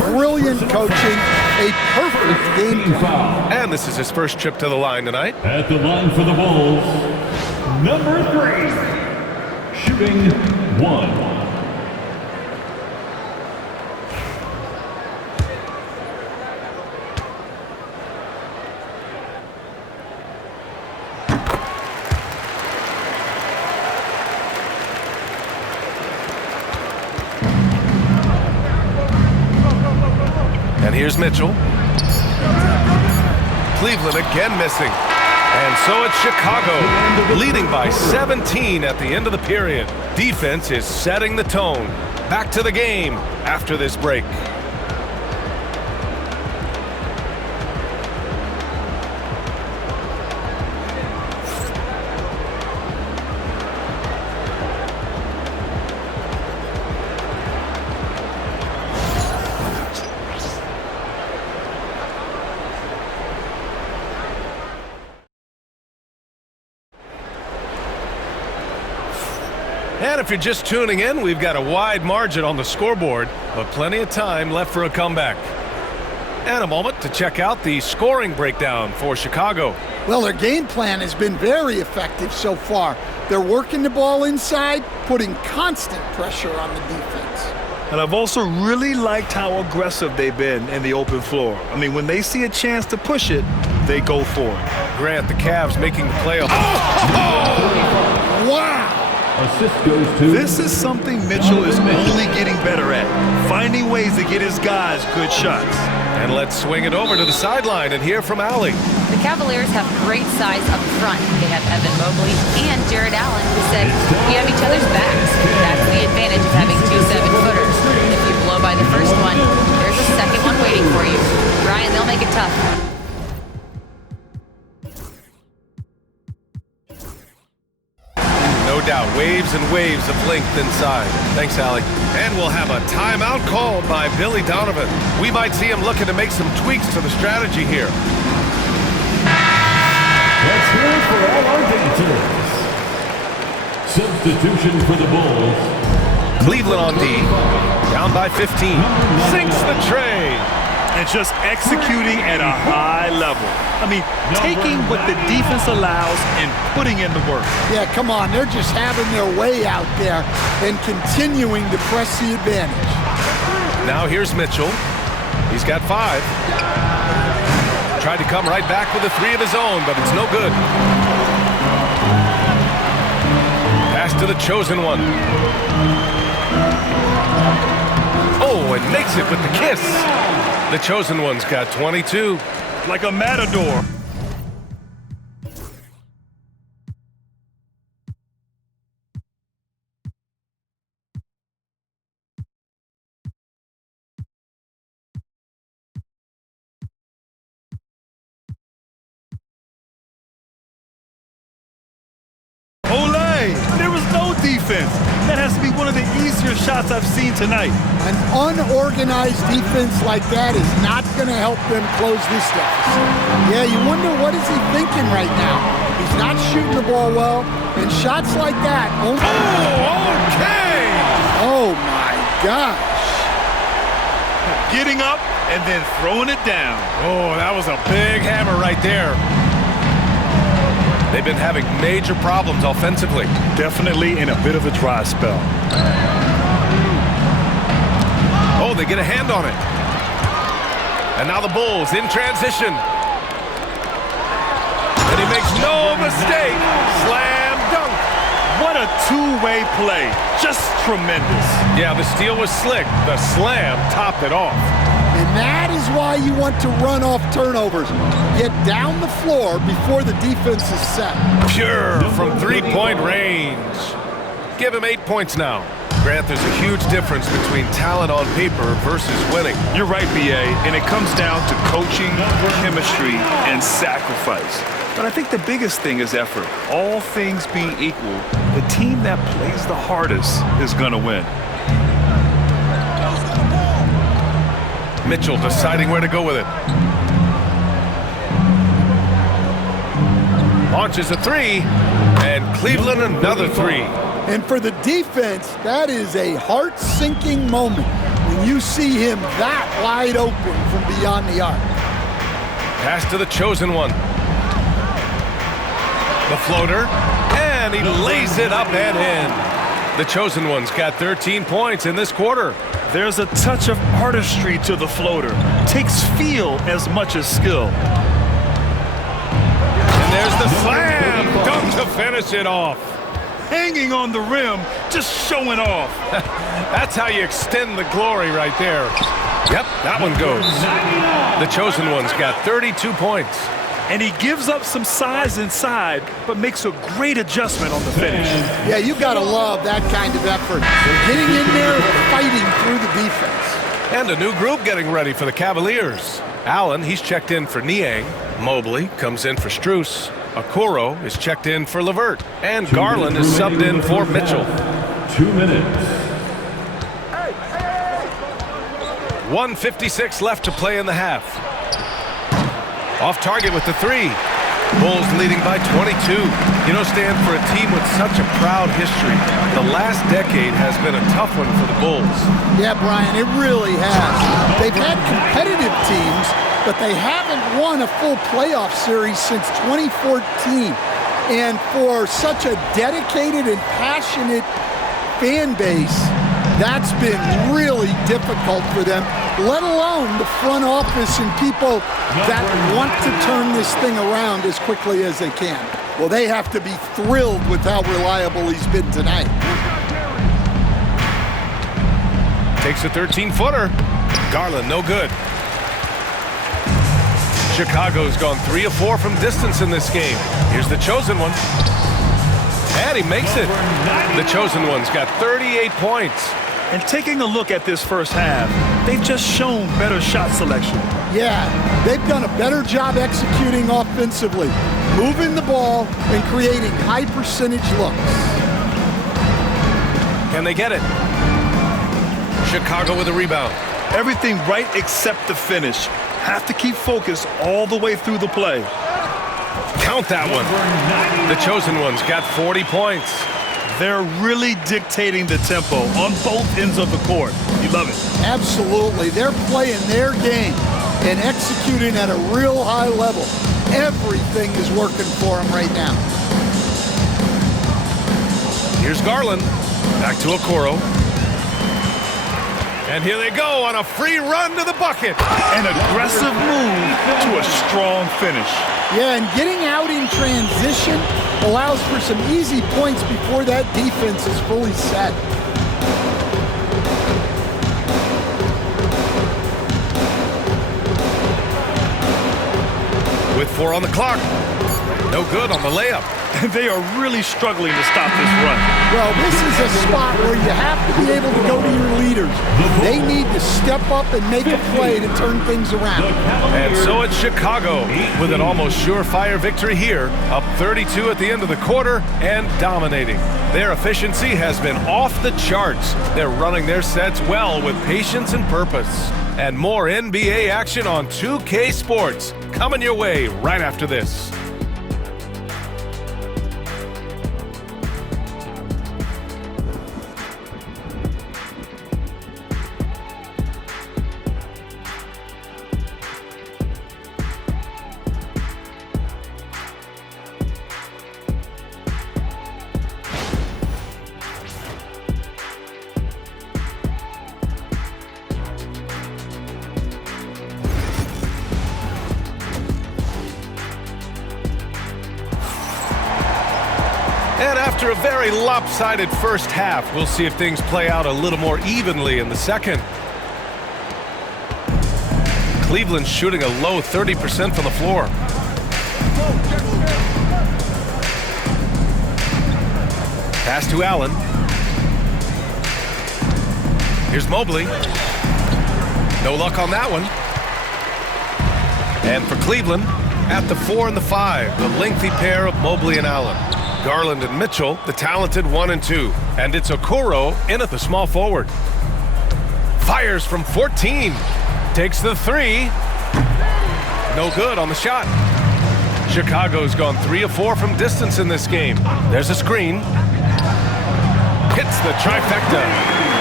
brilliant coaching, a perfect game plan. And this is his first trip to the line tonight. At the line for the Bulls, number 3, shooting 1. And here's Mitchell. Cleveland again missing. And so it's Chicago, leading by 17 at the end of the period. Defense is setting the tone. Back to the game after this break. And if you're just tuning in, we've got a wide margin on the scoreboard, but plenty of time left for a comeback. And a moment to check out the scoring breakdown for Chicago. Well, their game plan has been very effective so far. They're working the ball inside, putting constant pressure on the defense. And I've also really liked how aggressive they've been in the open floor. I mean, when they see a chance to push it, they go for it. Grant, the Cavs making the playoffs. Wow! Assist goes to... This is something Mitchell is only getting better at, finding ways to get his guys good shots. And let's swing it over to the sideline and hear from Allie. The Cavaliers have great size up front. They have Evan Mobley and Jared Allen, who said, we have each other's backs. That's the advantage of having 2 7-footers. If you blow by the first one, there's a second one waiting for you. Brian, they'll make it tough. No doubt, waves and waves of length inside. Thanks, Allie. And we'll have a timeout called by Billy Donovan. We might see him looking to make some tweaks to the strategy here. Let's hear it for all our dancers. Substitution for the Bulls. Cleveland on D, down by 15. Sinks the tray. And just executing at a high level. I mean, taking what the defense allows and putting in the work. Yeah, come on. They're just having their way out there and continuing to press the advantage. Now here's Mitchell. He's got 5. Tried to come right back with a 3 of his own, but it's no good. Pass to the chosen one. Oh, and makes it with the kiss. The chosen one's got 22. Like a matador. Olé! There was no defense. That has to be one of the easier shots I've seen tonight. An unorganized defense like that is not going to help them close this deficit. Yeah, you wonder what is he thinking right now. He's not shooting the ball well, and shots like that. Oh, okay! Oh, my gosh. Getting up and then throwing it down. Oh, that was a big hammer right there. They've been having major problems offensively. Definitely in a bit of a dry spell. Oh, they get a hand on it. And now the Bulls in transition. And he makes no mistake. Slam dunk. What a two-way play. Just tremendous. Yeah, the steal was slick. The slam topped it off. And that is why you want to run off turnovers. Get down the floor before the defense is set. Pure from three-point range. Give him 8 points now. Grant, there's a huge difference between talent on paper versus winning. You're right, B.A., and it comes down to coaching, chemistry, and sacrifice. But I think the biggest thing is effort. All things being equal, the team that plays the hardest is going to win. Mitchell deciding where to go with it. Launches a 3, and Cleveland another 3. And for the defense, that is a heart-sinking moment. When when you see him that wide open from beyond the arc. Pass to the chosen one. The floater, and he lays it up and in. The chosen one's got 13 points in this quarter. There's a touch of artistry to the floater. Takes feel as much as skill. And there's the slam dunk to finish it off. Hanging on the rim, just showing off. That's how you extend the glory right there. Yep, that one goes. The chosen one's got 32 points. And he gives up some size inside, but makes a great adjustment on the finish. Yeah, you got to love that kind of effort. Getting in there, fighting through the defense. And a new group getting ready for the Cavaliers. Allen, he's checked in for Niang. Mobley comes in for Strus. Okoro is checked in for LeVert. And Garland is subbed in for Mitchell. 2 minutes. 1:56 left to play in the half. Off target with the three. Bulls leading by 22. You know, Stan, for a team with such a proud history, the last decade has been a tough one for the Bulls. Yeah, Brian, it really has. They've had competitive teams, but they haven't won a full playoff series since 2014. And for such a dedicated and passionate fan base, that's been really difficult for them, let alone the front office and people that want to turn this thing around as quickly as they can. Well, they have to be thrilled with how reliable he's been tonight. Takes a 13-footer. Garland, no good. Chicago's gone 3 of 4 from distance in this game. Here's the chosen one. And he makes it. The chosen one's got 38 points. And taking a look at this first half, they've just shown better shot selection. Yeah, they've done a better job executing offensively, moving the ball and creating high percentage looks. Can they get it? Chicago with a rebound. Everything right except the finish. Have to keep focused all the way through the play. Count that one. The chosen one's got 40 points. They're really dictating the tempo on both ends of the court. You love it. Absolutely. They're playing their game and executing at a real high level. Everything is working for them right now. Here's Garland. Back to Okoro. And here they go on a free run to the bucket. An aggressive move to a strong finish. Yeah, and getting out in transition allows for some easy points before that defense is fully set. With 4 on the clock. No good on the layup. They are really struggling to stop this run. Well, this is a spot where you have to be able to go to your leaders. They need to step up and make a play to turn things around. And so it's Chicago with an almost surefire victory here, up 32 at the end of the quarter and dominating. Their efficiency has been off the charts. They're running their sets well with patience and purpose. And more NBA action on 2K Sports coming your way right after this. And after a very lopsided first half, we'll see if things play out a little more evenly in the second. Cleveland's shooting a low 30% from the floor. Pass to Allen. Here's Mobley. No luck on that one. And for Cleveland, at the 4 and the 5, the lengthy pair of Mobley and Allen. Garland and Mitchell, the talented 1 and 2. And it's Okoro in at the small forward. Fires from 14. Takes the 3. No good on the shot. Chicago's gone 3 of 4 from distance in this game. There's a screen. Hits the trifecta.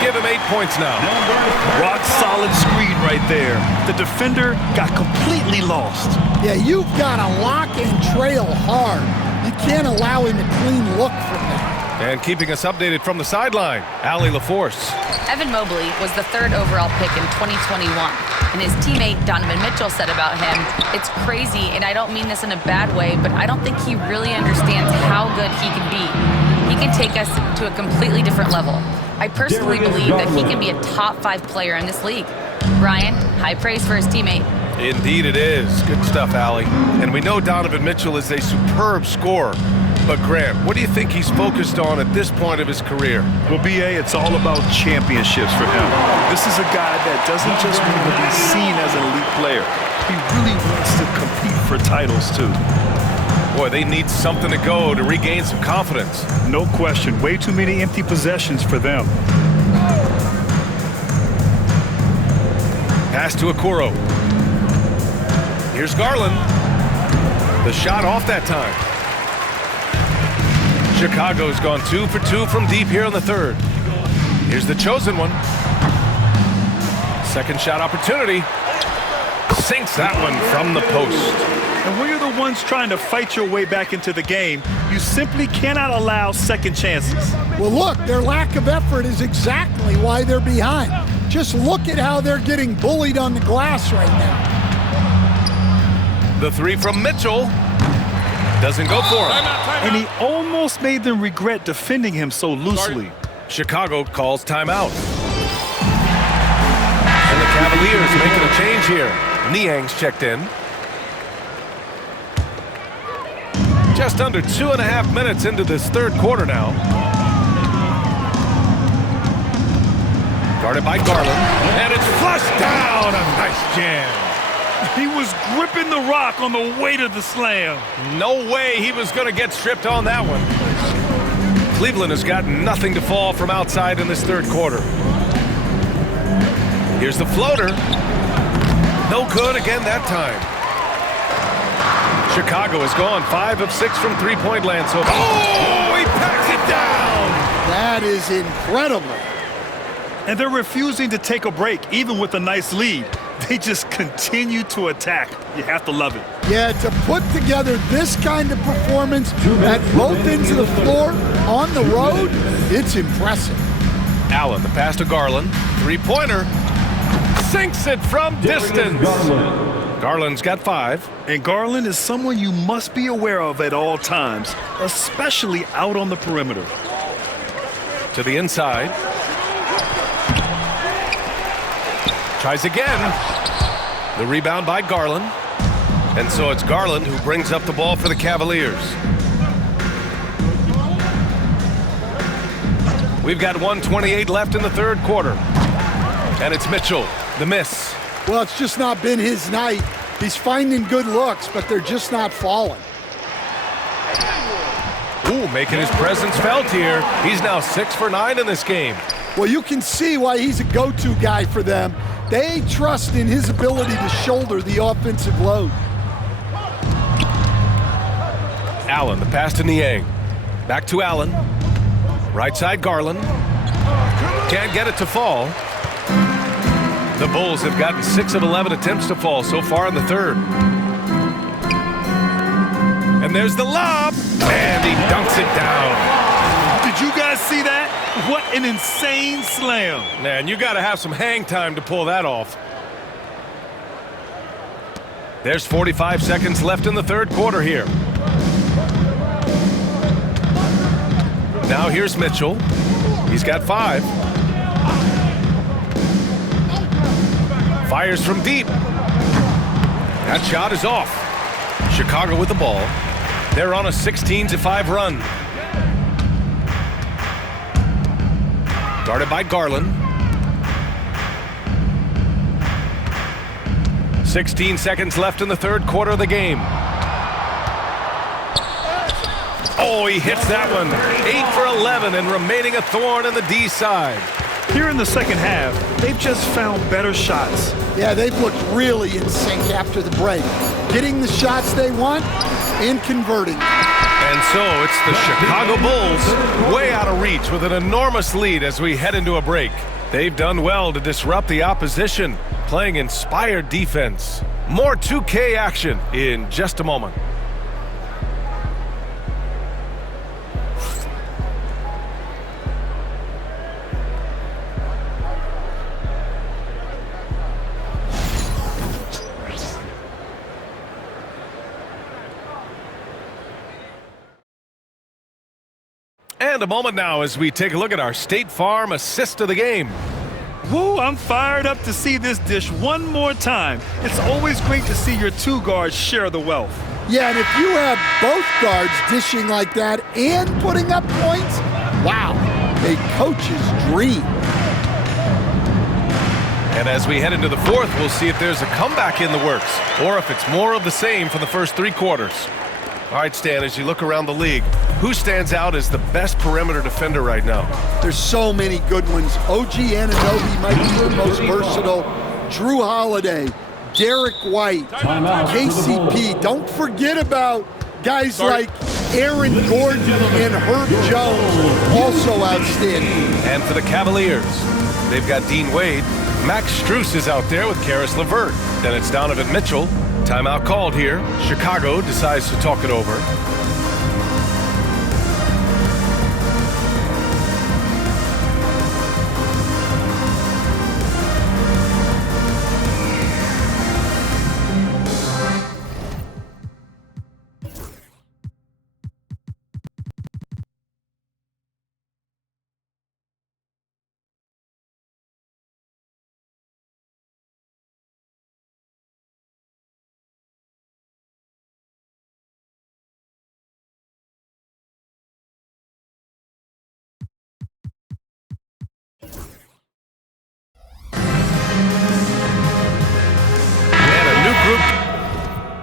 Giving them 8 points now. Rock solid screen right there. The defender got completely lost. Yeah, you've got to lock and trail hard. You can't allow him a clean look from that. And keeping us updated from the sideline, Allie LaForce. Evan Mobley was the 3rd overall pick in 2021. And his teammate Donovan Mitchell said about him, "It's crazy, and I don't mean this in a bad way, but I don't think he really understands how good he can be. He can take us to a completely different level. I personally believe that he can be a top 5 player in this league." Brian, high praise for his teammate. Indeed it is. Good stuff, Allie. And we know Donovan Mitchell is a superb scorer. But Grant, what do you think he's focused on at this point of his career? Well, B.A., it's all about championships for him. This is a guy that doesn't just want to be seen as an elite player. He really wants to compete for titles, too. Boy, they need something to go to regain some confidence. No question. Way too many empty possessions for them. Pass to Okoro. Here's Garland. The shot off that time. Chicago's gone 2 for 2 from deep here in the 3rd. Here's the chosen one. Second shot opportunity. Sinks that one from the post. And when you're the ones trying to fight your way back into the game, you simply cannot allow second chances. Well, look, their lack of effort is exactly why they're behind. Just look at how they're getting bullied on the glass right now. The 3 from Mitchell. Doesn't go for him. And he almost made them regret defending him so loosely. Chicago calls timeout. And the Cavaliers making a change here. Niang's checked in. Just under 2.5 minutes into this 3rd quarter now. Guarded by Garland. And it's flushed down. A nice jam. He was gripping the rock on the weight of the slam. No way he was going to get stripped on that one. Cleveland has got nothing to fall from outside in this 3rd quarter. Here's the floater. No good again that time. Chicago has gone 5 of 6 from three-point land so far. Oh, he packs it down. That is incredible. And they're refusing to take a break, even with a nice lead. They just continue to attack. You have to love it. Yeah, to put together this kind of performance at both ends of the floor on the road, it's impressive. Allen, the pass to Garland. Three-pointer. Sinks it from distance. Garland's got 5. And Garland is someone you must be aware of at all times, especially out on the perimeter. To the inside. Tries again. The rebound by Garland. And so it's Garland who brings up the ball for the Cavaliers. We've got 1:28 left in the 3rd quarter. And it's Mitchell, the miss. Well, it's just not been his night. He's finding good looks, but they're just not falling. Ooh, making his presence felt here. He's now 6 for 9 in this game. Well, you can see why he's a go-to guy for them. They trust in his ability to shoulder the offensive load. Allen, the pass to Niang. Back to Allen. Right side Garland. Can't get it to fall. The Bulls have gotten 6 of 11 attempts to fall so far in the 3rd. And there's the lob. And he dunks it down. Did you guys see that? What an insane slam. Man, you got to have some hang time to pull that off. There's 45 seconds left in the 3rd quarter here. Now here's Mitchell. He's got 5. Fires from deep. That shot is off. Chicago with the ball. They're on a 16-5 run. Guarded by Garland. 16 seconds left in the 3rd quarter of the game. Oh, he hits that one. 8 for 11 and remaining a thorn in the D side. Here in the 2nd half, they've just found better shots. Yeah, they've looked really in sync after the break. Getting the shots they want and converting. And so it's the Chicago Bulls way out of reach with an enormous lead as we head into a break. They've done well to disrupt the opposition, playing inspired defense. More 2K action in just a moment. And a moment now as we take a look at our State Farm assist of the game. Woo, I'm fired up to see this dish one more time. It's always great to see your two guards share the wealth. Yeah, and if you have both guards dishing like that and putting up points, wow, a coach's dream. And as we head into the fourth, we'll see if there's a comeback in the works or if it's more of the same from the first 3 quarters. All right, Stan, as you look around the league, who stands out as the best perimeter defender right now? There's so many good ones. OG Anunoby might be the most versatile. Drew Holiday, Derek White, KCP. Don't forget about guys like Aaron Gordon and Herb Jones, also outstanding. And for the Cavaliers, they've got Dean Wade. Max Strus is out there with Karis LeVert. Then it's Donovan Mitchell. Timeout called here. Chicago decides to talk it over.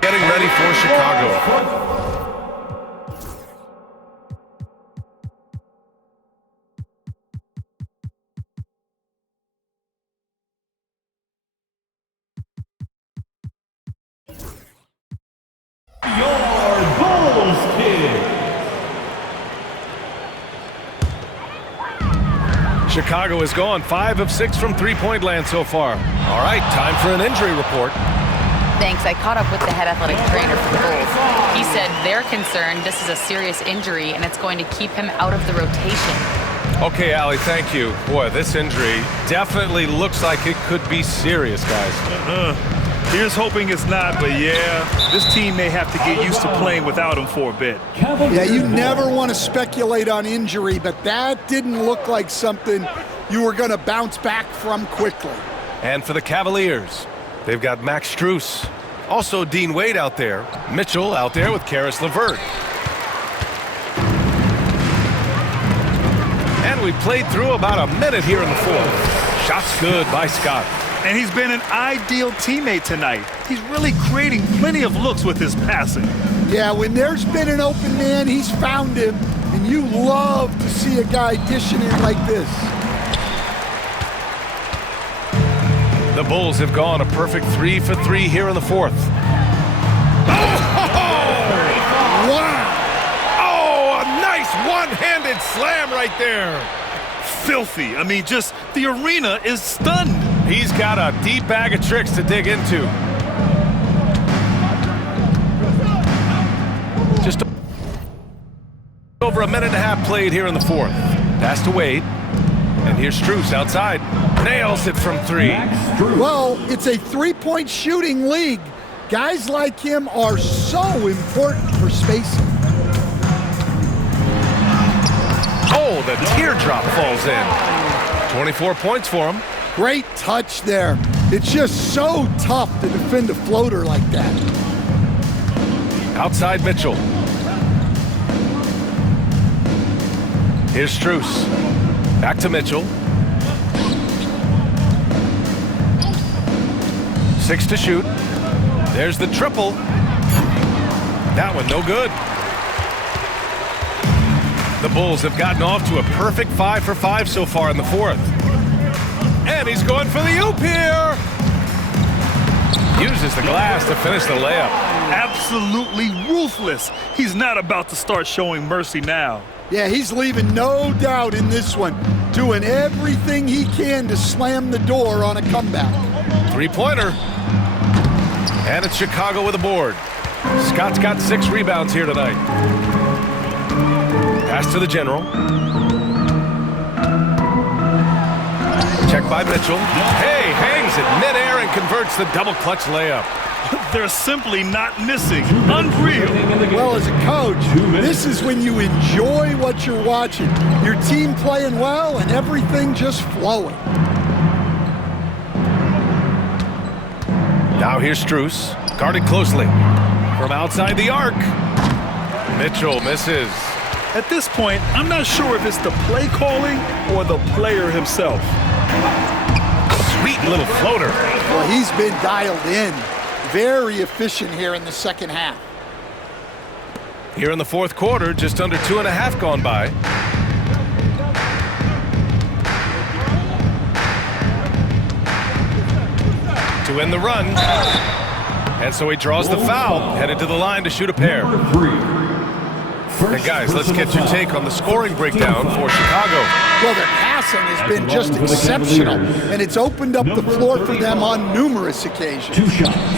Getting ready for Chicago. Your Bulls kid. Chicago is gone 5 of 6 from three-point land so far. All right, time for an injury report. Thanks. I caught up with the head athletic trainer for the Bulls. He said they're concerned this is a serious injury and it's going to keep him out of the rotation. Okay, Allie, thank you. Boy, this injury definitely looks like it could be serious, guys. Here's hoping it's not, but yeah, this team may have to get used to playing without him for a bit. Yeah, you never want to speculate on injury, but that didn't look like something you were going to bounce back from quickly. And for the Cavaliers, they've got Max Strus. Also Dean Wade out there. Mitchell out there with Karis LeVert. And we played through about a minute here in the fourth. Shots good by Scott. And he's been an ideal teammate tonight. He's really creating plenty of looks with his passing. Yeah, when there's been an open man, he's found him. And you love to see a guy dishing it like this. The Bulls have gone a perfect 3 for 3 here in the fourth. Wow! Oh, a nice one-handed slam right there. Filthy. I mean, just the arena is stunned. He's got a deep bag of tricks to dig into. Just over a minute and a half played here in the fourth. Pass to Wade. And here's Strus outside. Nails it from 3. Well, it's a three-point shooting league. Guys like him are so important for spacing. Oh, the teardrop falls in. 24 points for him. Great touch there. It's just so tough to defend a floater like that. Outside Mitchell. Here's Strus. Back to Mitchell. 6 to shoot. There's the triple. That one no good. The Bulls have gotten off to a perfect 5 for 5 so far in the fourth. And he's going for the oop here. Uses the glass to finish the layup. Absolutely ruthless. He's not about to start showing mercy now. Yeah, he's leaving no doubt in this one, doing everything he can to slam the door on a comeback. Three-pointer. And it's Chicago with a board. Scott's got 6 rebounds here tonight. Pass to the general. Check by Mitchell. Hey, hangs it midair and converts the double clutch layup. They're simply not missing. Unreal. Well, as a coach, this is when you enjoy what you're watching. Your team playing well and everything just flowing. Now here's Strus, guarded closely. From outside the arc. Mitchell misses. At this point, I'm not sure if it's the play calling or the player himself. Sweet little floater. Well, he's been dialed in. Very efficient here in the second half. Here in the fourth quarter, just under 2.5 gone by. To end the run. And so he draws the foul, headed to the line to shoot a pair. Hey guys, let's get your take on the scoring breakdown for Chicago. Well, their passing has been just exceptional, and it's opened up the floor for them on numerous occasions.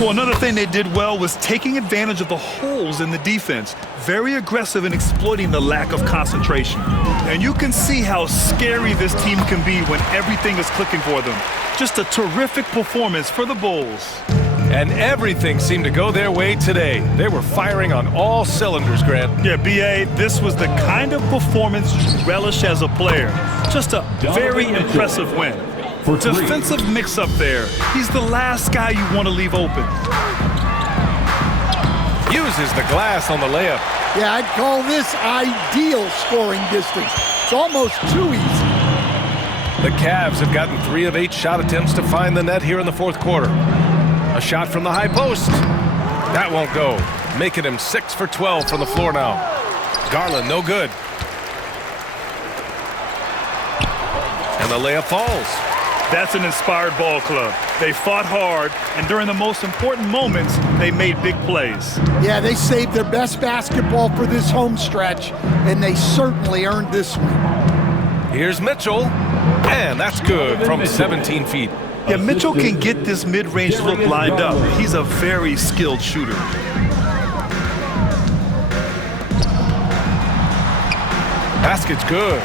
Well, another thing they did well was taking advantage of the holes in the defense. Very aggressive in exploiting the lack of concentration. And you can see how scary this team can be when everything is clicking for them. Just a terrific performance for the Bulls. And everything seemed to go their way today. They were firing on all cylinders, Grant. Yeah, B.A., this was the kind of performance you relish as a player. Just a very impressive win. Defensive mix-up there. He's the last guy you want to leave open. Uses the glass on the layup. Yeah, I'd call this ideal scoring distance. It's almost too easy. The Cavs have gotten 3 of 8 shot attempts to find the net here in the fourth quarter. A shot from the high post. That won't go. Making him 6 for 12 from the floor now. Garland, no good. And the layup falls. That's an inspired ball club. They fought hard, and during the most important moments, they made big plays. Yeah, they saved their best basketball for this home stretch, and they certainly earned this one. Here's Mitchell. And that's good from 17 feet. Yeah, Mitchell can get this mid-range look lined up. He's a very skilled shooter. Basket's good.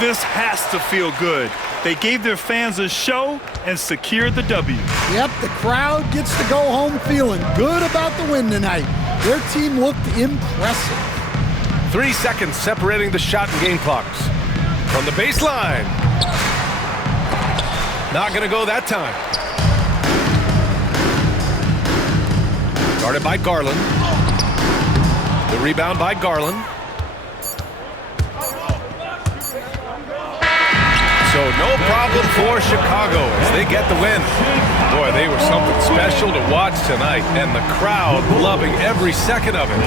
This has to feel good. They gave their fans a show and secured the W. Yep, the crowd gets to go home feeling good about the win tonight. Their team looked impressive. 3 seconds separating the shot and game clocks. From the baseline. Not going to go that time. Guarded by Garland. The rebound by Garland. So no problem for Chicago as they get the win. Boy, they were something special to watch tonight, and the crowd loving every second of it.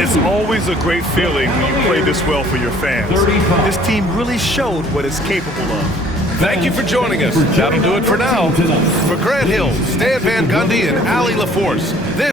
It's always a great feeling when you play this well for your fans. This team really showed what it's capable of. Thank you for joining us. That'll do it for now. For Grant Hill, Stan Van Gundy, and Allie LaForce, this